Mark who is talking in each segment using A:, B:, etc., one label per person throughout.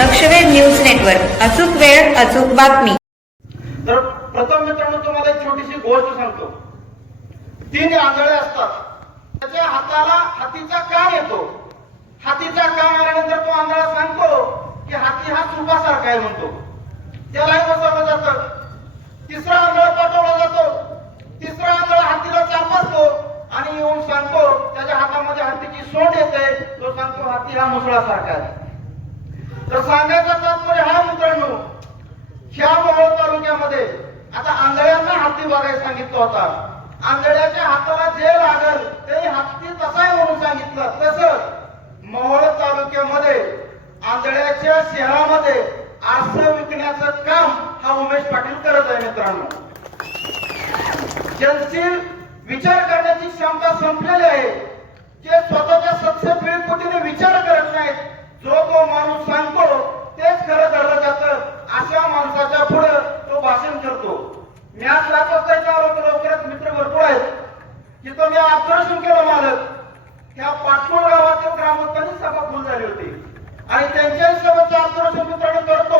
A: लक्षवेध news network. अचूक वेळ अचूक बातमी.
B: तर प्रथम म्हणजे मित्रांनो तुम्हाला एक छोटीशी गोष्ट सांगतो. तीन आंधळे असतात. त्याच्या हाताला हातीचा का येतो? हातीचा कान आल्यानंतर तो आंधळा सांगतो की हाती हा चुपासारखा आहे म्हणतो. त्यालाही बसवलं जातं. तिसरा आंधळा पाठवला जातो. तिसरा आंधळा हातीला चापसतो आणि येऊन सांगतो त्याच्या हातामध्ये हातीची सोंड येते. तो सांगतो हाती हा मुसळासारखा आहे तर सांगायचा तात्पर्य हा मित्रांनो ह्या मोहोळ तालुक्यामध्ये आता आंधळ्यांना हत्ती बघायला सांगितलं होता आंधळ्याच्या हाताला जे लागल ते हत्ती तसा आहे म्हणून सांगितलं तसं मोहोळ तालुक्यामध्ये आंधळ्याच्या शहरामध्ये आरसं विकण्याचं काम हा उमेश पाटील करत आहे मित्रांनो ज्यांची विचार करण्याची क्षमता संपलेली आहे. जे स्वतःच्या सत्सद पटीने विचार करत नाहीत जो तो माणूस सांगतो तेच खरं धरलं जातं अशा माणसाच्या पुढे तो भाषण करतो. मी आज त्याच्यावर लवकरच मित्र भरपूर आहेत. की तो मी ऑब्झर्वेशन केलं मालक. त्या पाटकोळ गावातील ग्रामस्थांनी सभा फुल झाली होती. आणि त्यांच्यासोबत ऑब्झर्वेशन मित्रांनो करतो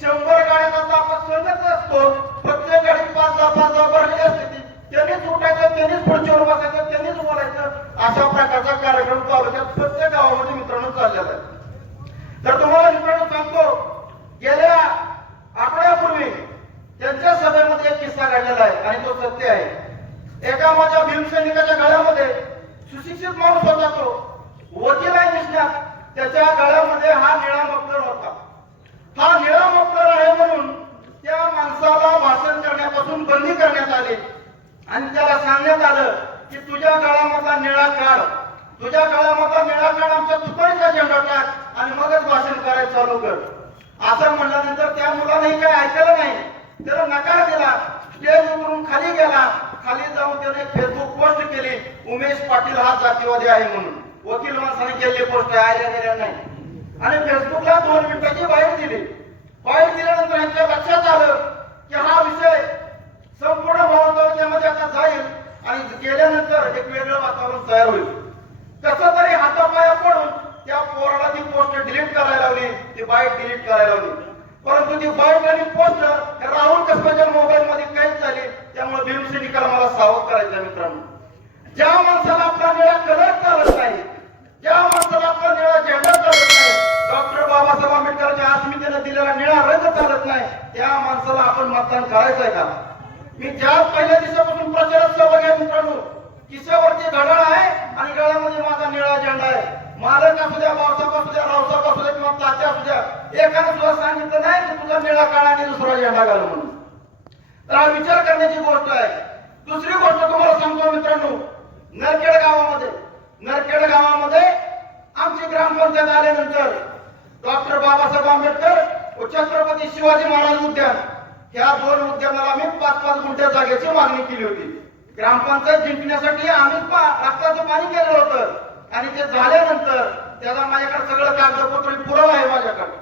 B: शंभर गाड्यांचा आपण सहजच असतो प्रत्येक गाडीत पाच दहा पाच दहा भरलेली असते ती. त्यांनीच उठायचं त्यांनीच खुर्चीवर बसायचं त्यांनीच बोलायचं अशा प्रकारचा कार्यक्रम तालुक्यात प्रत्येक गावामध्ये मित्रांनो चाललेला आहे. तर तुम्हाला मित्रांनो सांगतो गेल्या आठवड्यापूर्वी त्यांच्या सभेमध्ये एक किस्सा घडलेला आहे आणि तो सत्य आहे. एका माझ्या भीमसैनिकाच्या गळ्यामध्ये सुशिक्षित माणूस होता तो. वकील आहे निष्णात. त्याच्या गळ्यामध्ये हा निळा मफलर होता. हा निळा मफलर आहे म्हणून त्या माणसाला भाषण करण्यापासून बंदी करण्यात आली. आणि त्याला सांगण्यात आलं की तुझ्या काळामधला निळा काढ तुझ्या काळामधला निळा काढ आमच्या दुपारीचा झेंडा टाक आणि मगच भाषण करायचं चालू कर. असं म्हटल्यानंतर त्या मुलाने काही ऐकलं नाही. त्याला नकार दिला. स्टेज उतरून खाली गेला. खाली जाऊन त्याने फेसबुक पोस्ट केली उमेश पाटील हा जातीवादी आहे म्हणून. वकील माणसाने केलेली पोस्ट आहे नाही. आणि फेसबुकला दोन मिनिटाची बाहेर दिली. बाहेर दिल्यानंतर यांच्या लक्षात आलं की हा विषय संपूर्ण भावतालुक्यामध्ये आता जाईल आणि गेल्यानंतर एक वेगळं वातावरण तयार होईल. कसं तरी हातापाया पडून त्या पोराला ती पोस्ट डिलीट करायला लावली ती बाईट डिलीट करायला लावली. परंतु ती बाईट आणि पोस्ट राहुल कसबाच्या मोबाईल मध्ये कैद झाली त्यामुळे भीमसेनिकाला मला सावध करायचं मित्रांनो. ज्या माणसाला आपला निळा कलर चालत नाही ज्या माणसाला आपला निळा झेंडा चालत नाही डॉक्टर बाबासाहेब आंबेडकरच्या अस्मितेने दिलेला निळा रंग चालत नाही त्या माणसाला आपण मतदान करायचं आहे का? मी ज्या पहिल्या दिवसापासून प्रचारात सहभागी आहे मित्रांनो किशावरती घड्याळ आहे आणि गळ्यामध्ये माझा निळा झेंडा आहे. मालक असू द्या बावसाप असू द्या रावसाप असू द्या किंवा तात्या असू द्या एकाने सुद्धा सांगितलं नाही की तुझा निळा काळा आणि दुसरा झेंडा घालू म्हणून. तर हा विचार करण्याची गोष्ट आहे. दुसरी गोष्ट तुम्हाला सांगतो मित्रांनो नरखेड गावामध्ये नरखेड गावामध्ये आमची ग्रामपंचायत आल्यानंतर डॉक्टर बाबासाहेब आंबेडकर व छत्रपती शिवाजी महाराज उद्यान ह्या दोन मुद्द्यांना आम्ही पाच पाच गुंठ्या जागेची मागणी केली होती. ग्रामपंचायत जिंकण्यासाठी आम्ही रक्ताचं पाणी केलं होतं. आणि ते झाल्यानंतर त्याला माझ्याकडे सगळं कागदपत्र पुरावा आहे माझ्याकडे.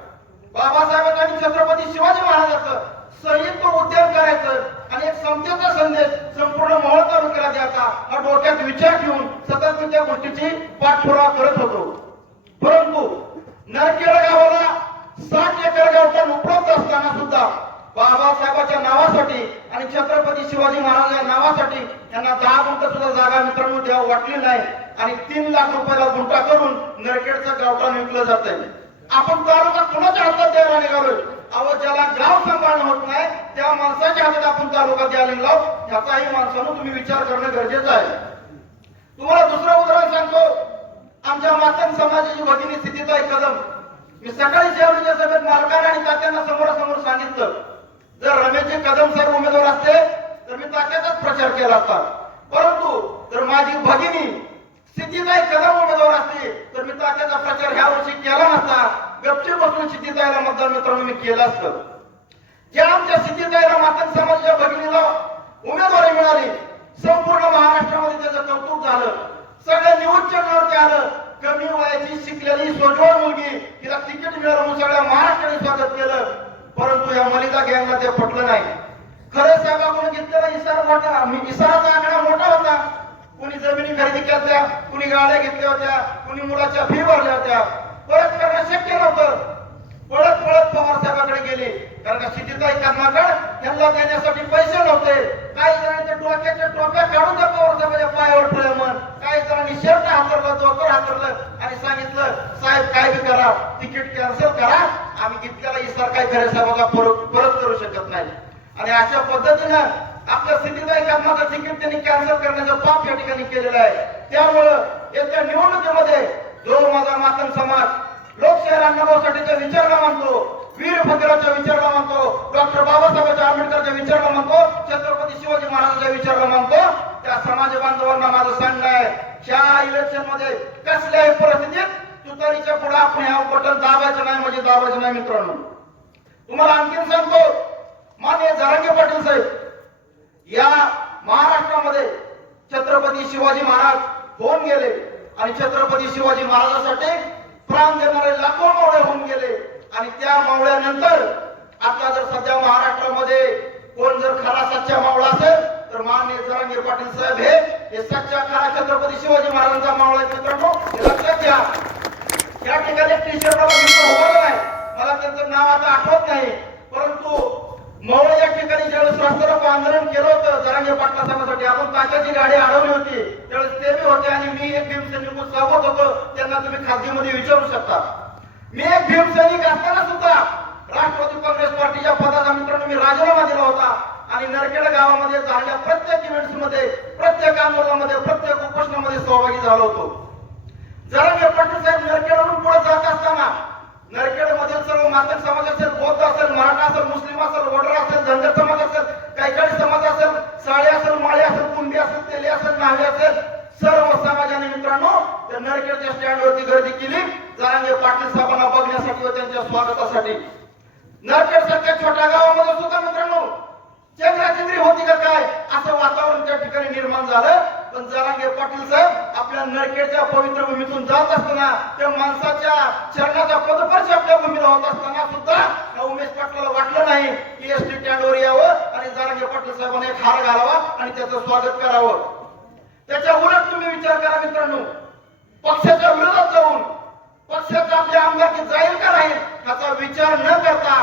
B: बाबासाहेबांचं आणि छत्रपती शिवाजी महाराजाचं संयुक्त उद्यान करायचं आणि एक समतेचा संदेश संपूर्ण मोहोळ तालुक्याला द्यायचा. हा डोक्यात विचार ठेवून सतत मी त्या गोष्टीची पाठपुरावा करत होतो. परंतु नरखेड गावाला साठ एकर गावचा उपलब्ध असताना सुद्धा बाबासाहेबाच्या नावासाठी आणि छत्रपती शिवाजी महाराज या नावासाठी त्यांना दहा गुंठ सुद्धा जागा मित्रांनो द्यावं वाटली नाही. आणि तीन लाख रुपयाला गुंठा करून नरखेडचं गावठाण विकलं जात आहे. आपण तालुका कुणाच्या हातात द्यायला निघालोय? अहो ज्याला गाव सांभाळणं होत नाही त्या माणसाच्या हातात आपण तालुका द्यायला निघालो. ह्याचाही माणसानं तुम्ही विचार करणं गरजेचं आहे. तुम्हाला दुसरं उदाहरण सांगतो. आमच्या मातंग समाजाची भगिनी स्थितीचा एक कदम. मी सकाळी जेवणाच्या सभेत मालकाने आणि तात्यांना समोरासमोर सांगितलं जर रमेशजी कदम सर उमेदवार असते तर मी तात्याचाच प्रचार केला असता. परंतु जर माझी भगिनी स्थितीताई कदम उमेदवार असते तर मी तात्याचा प्रचार ह्या वर्षी केला नसता. गपचीप बसून स्थितीताईला मतदान मित्रांनो मी केलं असतं. जे आमच्या स्थितीताईला मातक समाजाच्या भगिनीला उमेदवारी मिळाली संपूर्ण महाराष्ट्रामध्ये त्याचं कौतुक झालं. सगळं न्यूज चॅनलवरती आलं. कमी वयाची शिकलेली सोजवळ मुलगी तिला तिकीट मिळालं म्हणून सगळ्या महाराष्ट्राने स्वागत केलं. परंतु या मलिता गँगला ते पटलं नाही खरं साहेबाकडून घेतलेला इशारा मोठा मी इशाराचा आकडा मोठा होता. कुणी जमिनी खरेदी केल्या कुणी गाड्या घेतल्या होत्या कुणी मुलाच्या फी भरल्या होत्या. परत करणं शक्य नव्हतं. पळत पळत पवार साहेबाकडे गेले. कारण का सिटीताई कर्नाटक यांना देण्यासाठी पैसे नव्हते. काही जणांच्या डोक्याच्या टोप्या काढून त्या पवार साहेबांच्या पायावर ठेवल्या मन काही जणांनी शर्ट हातरलं जोकर हातरलं आणि सांगितलं साहेब काय बी करा तिकीट कॅन्सल करा. आम्ही घेतलेला इसार काय खरे साहेब परत परत करू शकत नाही आणि अशा पद्धतीनं आपल्या सिटीताई कर्नाटक तिकीट त्यांनी कॅन्सल करण्याचं पाप या ठिकाणी केलेलं आहे. त्यामुळं येत्या निवडणुकीमध्ये जो माझा मातन समाज लोकशाही रांगणासाठी विचारला मानतो वीर भद्राच्या विचारला मानतो डॉक्टर बाबासाहेबांच्या आंबेडकरच्या विचारला मानतो छत्रपती शिवाजी महाराजांच्या विचारला मानतो त्या समाज बांधवांना माझं सांगणं आहे ह्या इलेक्शनमध्ये कसल्याही परिस्थितीत तुतारीच्या पुढे आपण ह्या बटन दाबायचं नाही म्हणजे दाबायचं नाही मित्रांनो. तुम्हाला आणखीन सांगतो मान्य जरांगे पाटील साहेब या महाराष्ट्रामध्ये छत्रपती शिवाजी महाराज होऊन गेले आणि छत्रपती शिवाजी महाराजांसाठी प्राण देणारे लाखो मावळे होऊन गेले. आणि त्या मावळ्यानंतर आता जर सध्या महाराष्ट्रामध्ये कोण जर खरा सच्चा मावळा असेल तर माननीय जरांगे पाटील साहेब हे सच्चा खरा छत्रपती शिवाजी महाराजांचा मावळा मित्रांनो. हे लक्षात घ्या. या ठिकाणी टी शर्ट नाही मला त्यांचं नाव आता आठवत नाही. मवळ या ठिकाणी ज्यावेळेस रस्त्यावर आंदोलन केलं होतं जरांगे पाटला साहेबांसाठी आपण काचाची गाडी अडवली होती. त्यावेळेस ते बी होते आणि मी एक भीमसैनिक सोबत होतो. त्यांना तुम्ही खाजगीमध्ये विचारू शकता. मी एक भीमसैनिक असताना सुद्धा राष्ट्रवादी काँग्रेस पार्टीच्या पदाचा मित्रांनो मी राजीनामा दिला होता. आणि नरखेड गावामध्ये झालेल्या प्रत्येक इव्हेंट्समध्ये प्रत्येक आंदोलनामध्ये प्रत्येक उपोषणामध्ये सहभागी झालो होतो. जरांगे पाटील साहेब नरखेडवरून पुढे जात असताना नरखेड मधील सर्व मातक समाज असेल बौद्ध असेल मराठा असेल मुस्लिम असेल वडरा असेल धनगर समाज असेल कैकाडी समाज असेल साळे असेल माळे असेल कुंभी असेल तेली असेल नावे असेल सर्व समाजाने मित्रांनो त्या नरखेडच्या स्टँडवरती गर्दी केली. जरांगे पाटील साहेबांना बघण्यासाठी व त्यांच्या स्वागतासाठी. नरखेड सारख्या छोट्या गावामध्ये सुद्धा मित्रांनो चेंगराचेंगरी होती का काय असं वातावरण त्या ठिकाणी निर्माण झालं. पण जरांगे पाटील साहेब आपल्या नरकेच्या पवित्र भूमीतून जात असताना त्या माणसाच्या चरणाचा पदपर्श आपल्या भूमीला होत असताना सुद्धा या उमेश पाटलाला वाटलं नाही की एस टी स्टँडवर यावं आणि जरांगे पाटील साहेबांना एक हार घालावा आणि त्याचं स्वागत करावं. त्याच्या उलट तुम्ही विचार करा मित्रांनो पक्षाच्या विरोधात जाऊन पक्षाचा आपल्या आमदारकी जाईल का नाही याचा विचार न करता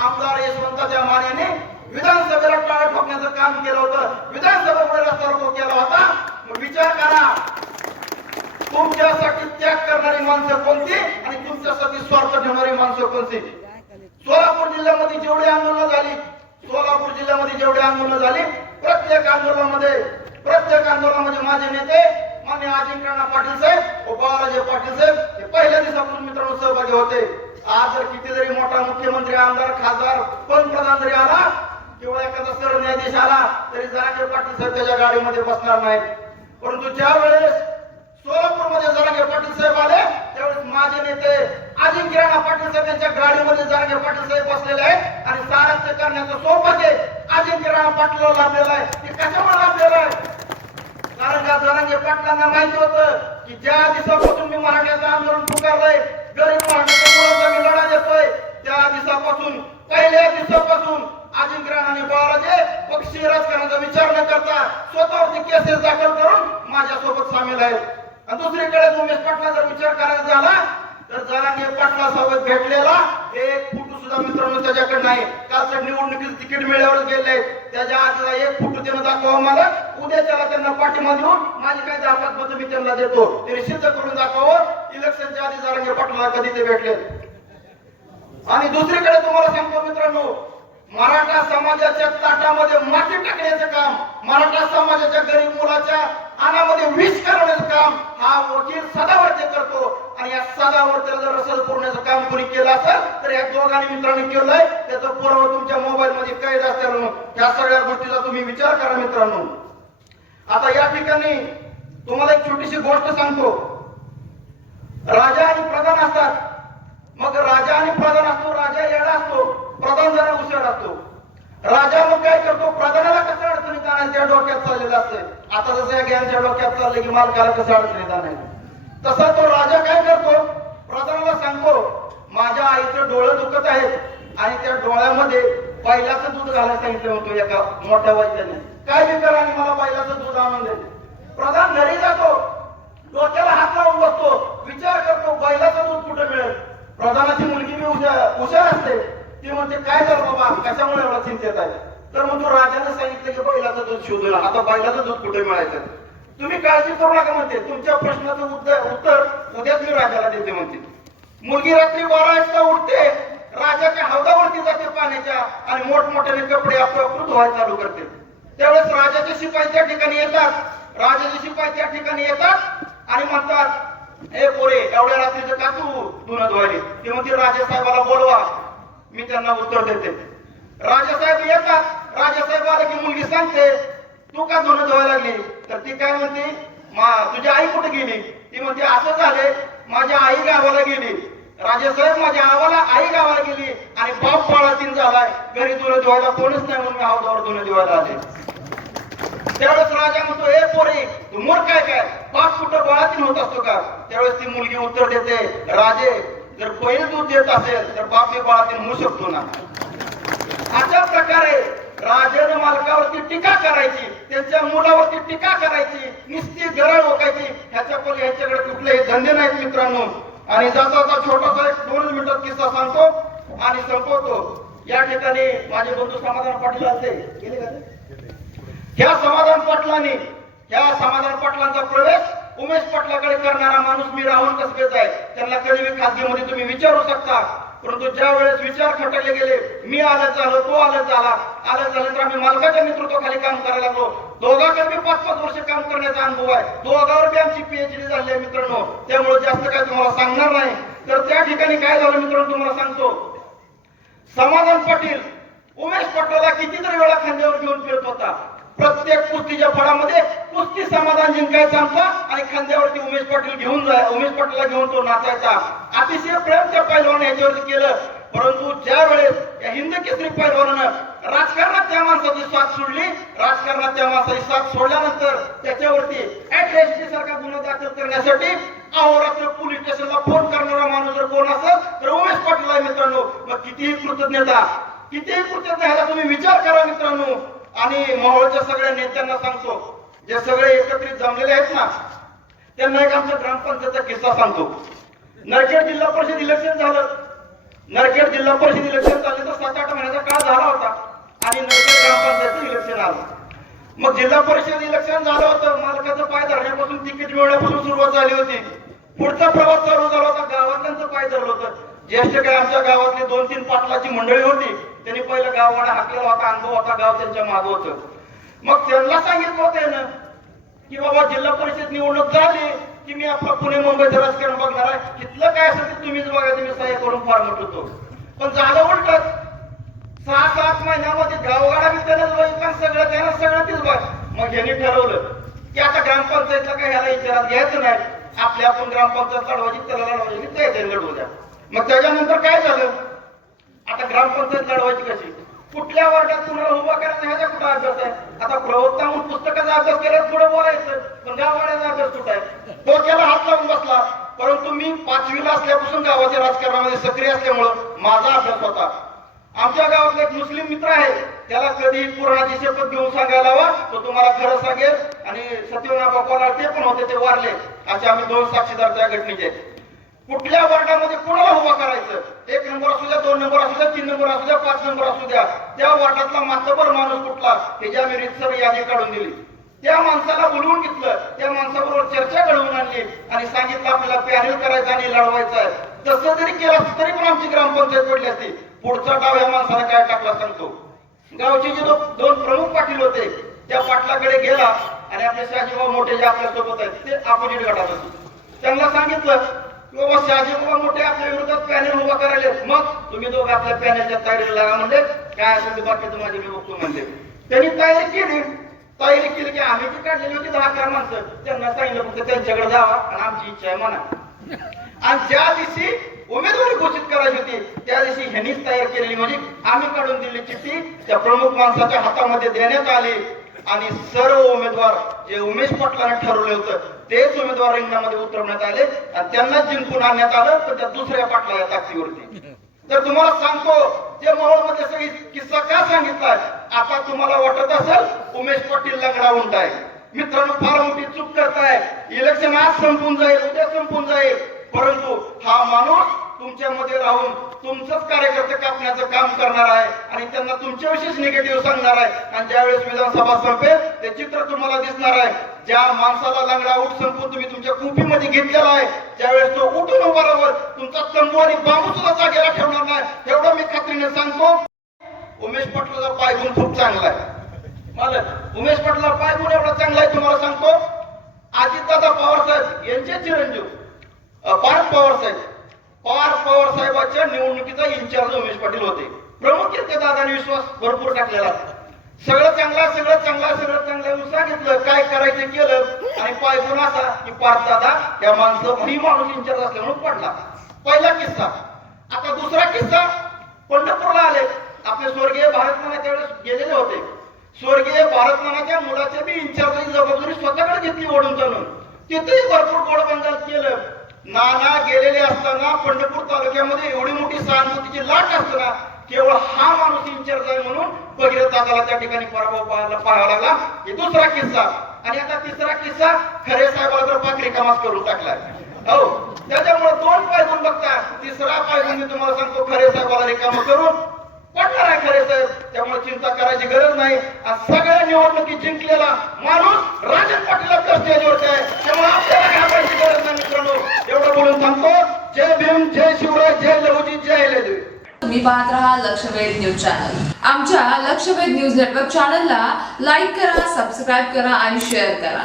B: आमदार यशवंताच्या मानेने विधानसभेला टाळा ठोकण्याचं काम केलं होतं. विधानसभेपुढे रस्ता रोको केला होता. मग विचार करा. तुमच्यासाठी त्याग करणारी माणसं कोणती आणि तुमच्यासाठी स्वार्थ ठेवणारी माणसं कोणती? सोलापूर जिल्ह्यामध्ये जेवढी आंदोलन झाली सोलापूर जिल्ह्यामध्ये जेवढी आंदोलन झाली प्रत्येक आंदोलनामध्ये प्रत्येक आंदोलनामध्ये माझे नेते मान्य अजिंक्यराणा पाटील साहेब व बाळाजी पाटील साहेब हे पहिल्या दिवसापासून मित्रांनो सहभागी होते. आज जर किती जरी मोठा मुख्यमंत्री आमदार खासदार पंतप्रधान जरी आला किंवा एखादा सरन्यायाधीश आला तरी जरांगे पाटील साहेब त्याच्या गाडीमध्ये बसणार नाहीत. परंतु ज्या वेळेस सोलापूरमध्ये जरांगे पाटील साहेब आले त्यावेळेस माझे नेते अजिंक्य राणा पाटील साहेब यांच्या गाडीमध्ये जरांगे पाटील साहेब बसलेले आहेत आणि सारथ्य करण्याचं सौभाग्य आहे अजिंक्य राणा पाटलाला लाभलेला आहे. ते कशामुळे लाभलेलं आहे? कारण का जरांगे पाटलांना माहिती होतं की ज्या दिवसापासून मी मराठ्याचं आंदोलन पुकारलंय गरीब मराठ्याच्या मुलांचा मी लढा देतोय त्या दिवसापासून पहिल्या दिवसापासून अजिंक्य राणा आणि बाळाजे पक्षीय राजकारणाचा विचार न करता स्वतःवरती केसेस दाखल करून माझ्यासोबत सामील आहेत आणि दुसरीकडे उमेश पाटला जर विचार करायचा झाला तर जरांगे पाटला सोबत भेटलेला एक फोटो सुद्धा मित्रांनो त्याच्याकडे नाही. कालच्या निवडणुकीचं तिकीट मिळवलं गेले त्याच्या आजला एक फोटो त्यानं दाखवा मला. उद्या त्याला त्यांना पाठिंबा देऊन माझी काही दाखवत मत मी त्यांना देतो. ते सिद्ध करून दाखवावं. इलेक्शनच्या आधी जरांगे पाटला कधी ते भेटले. आणि दुसरीकडे तुम्हाला सांगतो मित्रांनो मराठा समाजाच्या ताटामध्ये माती टाकण्याचं काम मराठा समाजाच्या गरीब मुलाच्या अनामध्ये विष करण्याचं काम हा वकील सदावर्ते करतो. आणि या सदावर्तेला जर रसद पुरण्याचं काम कोणी केलं असेल तर या दोघांनी मित्रांनी केलंय. त्याचं पुरावा तुमच्या मोबाईल मध्ये कैद असल्यानं या सगळ्या गोष्टीचा तुम्ही विचार करा मित्रांनो. आता या ठिकाणी तुम्हाला एक छोटीशी गोष्ट सांगतो. राजा आणि प्रधान असतात. मग राजा आणि प्रधान असतो राजा येडा असतो. प्रधान जरा उशीर असतो. राजा मग काय करतो प्रधानाला कसं अडचणीत आणायचं? त्या डोक्यात चाललेलं असतं. आता जसं या गॅनच्या डोक्यात चाललं की मालकाला कसं अडचणीत आणायचं? तसा तो राजा काय करतो? प्रधानाला सांगतो माझ्या आईचं डोळं दुखत आहेत आणि त्या डोळ्यामध्ये बैलाचं दूध घालायला सांगितलं होतं एका मोठ्या वैद्याने. काय विकार आणि मला बैलाचं दूध आणून दे. प्रधान घरी जातो डोक्याला हात लावून बसतो विचार करतो बैलाचं दूध कुठे मिळेल? प्रधानाची मुलगी मी उद्या हुशार असते. ते म्हणते काय झालं बाबा? कशामुळे एवढा चिंतेत आहे? तर मग तो राजाने सांगितलं की बैलाचं दूध शोधून आता बैलाचं दूध कुठे मिळायचं? तुम्ही काळजी करू नका म्हणते. तुमच्या प्रश्नाचं उत्तर उत्तर उद्याच मी राजाला देते म्हणते. मुलगी रात्री बारा वाजता उठते राजाच्या हौदावरती जाते पाण्याच्या आणि मोठमोठ्याने कपडे आपलं धुवायला चालू करते. त्यावेळेस राजाचे शिपाई त्या ठिकाणी येतात. राजाचे शिपाई त्या ठिकाणी येतात आणि म्हणतात ए पोरे एवढ्या रात्रीचं का तू धुणं धुवायले? ते म्हणते राजा साहेबाला बोलवा. मी त्यांना उत्तर देते. राजासाहेब येतात. राजासाहेब आले की मुलगी सांगते तू का धुणं धुवायला लागली? तर ती काय म्हणते मा तुझी आई कुठे गेली? ती म्हणते असं झाले माझ्या आई गावाला गेली. राजासाहेब माझ्या आवाला आई गावाला गेली आणि बाप बाळातीन झालाय. घरी धुणं धुवायला कोणच नाही म्हणून मी हौदावर धुणं धुवायला आले. त्यावेळेस राजा म्हणतो ए पोरी तू मोर काय काय? बाप कुठं बाळातीन होत असतो का? त्यावेळेस ती मुलगी उत्तर देते राजे जर बैल दूध देत असेल तर बापी बाळातील बाळातीन होऊ शकतो ना. अशा प्रकारे राजाने मालकावरती टीका करायची त्यांच्या मुलावरती टीका करायची निस्ती गरळ ओकायची ह्याच्या पण ह्याच्याकडे कुठलेही धंदे नाहीत मित्रांनो. आणि जाता जाता छोटासा एक दोन मिनिटात किस्सा सांगतो आणि संपवतो. या ठिकाणी माझे बंधू समाधान पाटील असते. गेले का ह्या समाधान पाटलांनी ह्या समाधान पाटलांचा प्रवेश उमेश पाटलाकडे करणारा माणूस मी राहुल कसबेच आहे? त्यांना कधी मी खासगीमध्ये तुम्ही विचारू शकता? परंतु ज्या वेळेस विचार खटकले गेले मी आलं झालं तो आलं झाला. आलं झालं तर आम्ही मालकाच्या नेतृत्वाखाली काम करायला लागलो. दोघांकडे मी पाच पाच वर्ष काम करण्याचा अनुभव आहे. दोघांवर बी आमची पीएचडी झाली आहे मित्रांनो. त्यामुळे जास्त काय तुम्हाला सांगणार नाही. तर त्या ठिकाणी काय झालं मित्रांनो तुम्हाला सांगतो. समाधान पाटील उमेश पटेलला कितीतरी वेळा खांद्यावर घेऊन फिरत होता. प्रत्येक कुस्तीच्या फळामध्ये कुस्ती समाधान जिंकायचा आमचा आणि खांद्यावरती उमेश पाटील घेऊन जाय उमेश पाटीलला घेऊन तो नाचायचा. अतिशय प्रेम त्या पैलवान याच्यावरती केलं. परंतु ज्या वेळेस या हिंद केसरी पैलवानानं राजकारणात त्या माणसाची साथ सोडली राजकारणात त्या माणसाची साथ सोडल्यानंतर त्याच्यावरती अॅट्रॅसिटी सारखा गुन्हा दाखल करण्यासाठी अहोरात्र पोलीस स्टेशनला फोन करणारा माणूस जर कोण असेल तर उमेश पाटील आहे मित्रांनो. मग कितीही कृतज्ञता कितीही कृतज्ञता ह्याला तुम्ही विचार करा मित्रांनो. आणि मावळच्या सगळ्या नेत्यांना सांगतो जे सगळे एकत्रित जमलेले आहेत ना त्यांना एक आमच्या ग्रामपंचायतचा किस्सा सांगतो. नरखेड जिल्हा परिषद इलेक्शन झालं. नरखेड जिल्हा परिषद इलेक्शन झाले तर सात आठ महिन्याचा काळ झाला होता आणि नरखेड ग्रामपंचायत इलेक्शन आलं. मग जिल्हा परिषद इलेक्शन झालं होतं मालकाचं पाय धरण्यापासून तिकीट मिळवण्यापासून सुरुवात झाली होती. पुढचा प्रवास चालू झाला होता गावातल्यांचं पाय धरलं होतं. ज्येष्ठ काय आमच्या गावातली दोन तीन पाटलाची मंडळी होती त्यांनी पहिलं गाववाडा हाकलेला होता अनुभव होता गाव त्यांच्या मागं होतं. मग त्यांना सांगितलं होतं की बाबा जिल्हा परिषद निवडणूक झाली की मी आपलं पुणे मुंबईचं राजकारण बघणार आहे. तिथलं काय असेल ते तुम्हीच बघा तुम्ही सहाय्य करून फार होतो. पण झालं उलटच सहा सात महिन्यामध्ये गावगाडा बी त्यानंच बघितलं आणि सगळं त्यानं सगळं तीच बघ. मग यांनी ठरवलं की आता ग्रामपंचायतला काय ह्याला विचारात घ्यायचं नाही. आपल्या आपण ग्रामपंचायत लढवायची त्याला लढवायची त्या ते लढवू द्या. मग त्याच्यानंतर काय झालं? आता ग्रामपंचायत लढवायची कशी? कुठल्या वर्गात कुणाला उभा करायचा ह्याचा कुठं अभ्यास आहे? आता प्रवक्ता म्हणून पुस्तकाचा अभ्यास केला पुढे बोलायचं. पण गाववाड्याचा अभ्यास कुठं आहे? तो त्याला हात लावून बसला. परंतु मी पाचवीला असल्यापासून गावाच्या राजकारणामध्ये सक्रिय असल्यामुळं माझा अभ्यास होता. आमच्या गावातला एक मुस्लिम मित्र आहे. त्याला कधी कुराणाची शपथ घेऊन सांगायला हवा. तो तुम्हाला खरं सांगेल. आणि सत्यवना बापाला ते पण होते ते वारले. असे आम्ही दोन साक्षीदार त्या घटनेचे कुठल्या वार्डामध्ये कोणाला उभा करायचं? एक नंबर असू द्या दोन नंबर असू द्या तीन नंबर असू द्या पाच नंबर असू द्या. त्या वार्डातला मातबर माणूस कुठला? त्याची मी रितसर यादी काढून दिली. त्या माणसाला बोलवून घेतलं. त्या माणसाबरोबर चर्चा घडवून आणली आणि सांगितलं आपल्याला पॅनल करायचं आणि लढवायचं आहे. तसं जरी केलं असतं तरी पण आमची ग्रामपंचायत पडली असती. पुढचा डाव या माणसाला काय टाकला सांगतो? गावचे जे दोन प्रमुख पाटील होते त्या पाटलाकडे गेला आणि आपले शहाजीबाबा मोठे जे आपल्यासोबत आहेत ते अपोजिट गटात होते. त्यांना सांगितलं बाबा मोठे आपल्या विरोधात पॅनल उभा करायले. मग तुम्ही दोघं आपल्या पॅनलच्या तयारीला लागा म्हणजे काय असेल ते बाकीचं माझे मी बघतो म्हणले. त्यांनी तयारी केली. तयारी केली की आम्ही जी काढलेली होती दहा अकरा माणसं. त्यांना सांगितलं फक्त त्यांच्याकडे जावा आणि आमची इच्छा आहे म्हणा. आणि ज्या दिवशी उमेदवारी घोषित करायची होती त्या दिवशी ह्यांनीच तयार केलेली म्हणजे आम्ही काढून दिली चिठ्ठी त्या प्रमुख माणसाच्या हातामध्ये देण्यात आली. आणि सर्व उमेदवार जे उमेश पाटलांना ठरवलं होतं तेच उमेदवार रिंगणामध्ये उतरवण्यात आले आणि त्यांना जिंकून आणण्यात आलं तर त्या दुसऱ्या पाटलाच्या या ताकदीवरती. तर तुम्हाला सांगतो जे मध्ये सगळी किस्सा का सांगितलाय? आता तुम्हाला वाटत असेल उमेश पाटील लंगडा उंटाय. मित्रांनो फार मोठी चूक करताय. इलेक्शन आज संपून जाईल उद्या संपून जाईल. परंतु हा माणूस तुमच्यामध्ये राहून तुमचंच कार्यकर्ते कापण्याचं काम करणार आहे आणि त्यांना तुमच्याविषयीच निगेटिव्ह सांगणार आहे. आणि ज्यावेळेस विधानसभा संपेल ते चित्र तुम्हाला दिसणार आहे. ज्या माणसाला लंगडा उठ संपून तुम्ही तुमच्या कुपीमध्ये घेतलेला आहे ज्यावेळेस तो उठून उभा राहवर तुमचा तंबू आणि बांबू सुद्धा जागेला ठेवणार नाही. एवढं मी खात्रीने सांगतो. उमेश पाटलाचा पायगुण खूप चांगला आहे. मला उमेश पाटला पायगुण एवढा चांगला आहे तुम्हाला सांगतो. अजितदादा पवार साहेब यांचे चिरंजीव अ, पवार साहेब पवार पवार साहेबांच्या निवडणुकीचा इन्चार्ज उमेश पाटील होते. प्रमुख येते दादाने विश्वास भरपूर टाकलेला सगळं चांगला सगळं चांगला सगळं चांगलं सांगितलं काय करायचं केलं आणि पायगुण असा की पार्थ दादा या माणसं मी माणूस इन्चार्ज असल्यामुळे पडला. पहिला किस्सा. आता दुसरा किस्सा. पंढरपूरला आले. आपले स्वर्गीय भारतमाना त्यावेळेस गेलेले होते. स्वर्गीय भारतमानाच्या मुलाच्या बी इन्चार्जची जबाबदारी स्वतःकडे घेतली ओढून चालून तिथेही भरपूर गोडबंगाल केलं. नाना गेलेले असताना पंढरपूर तालुक्यामध्ये एवढी मोठी सहानुभूतीची लाट असताना केवळ हा माणूस इन्चार्ज आहे म्हणून भगीरथाला त्या ठिकाणी पराभव पाहायला पाहावा लागला. हे दुसरा किस्सा. आणि आता तिसरा किस्सा खरे साहेबाला पाक पाकरी करून टाकलाय. हो. त्याच्यामुळे दोन पायगुण बघता. तिसरा पायगुण मी तुम्हाला सांगतो. खरे साहेबाला रिकामा करून पडणार आहे खरे साहेब. त्यामुळे चिंता करायची गरज नाही. आज सगळ्या निवडणुकी जिंकलेला माणूस राजन पाटील आपल्या स्टेजवरती आहे त्यामुळे आपल्याला घाबरायची गरज नाही मित्रांनो? एवढं बोलून थांबतो. जय भीम जय शिवराय जय लहुजी जय लदेवी
C: तुम्ही पाहत राहा लक्षवेध न्यूज चॅनल. आमच्या लक्षवेध न्यूज नेटवर्क चॅनलला लाईक करा सबस्क्राईब करा आणि शेअर करा.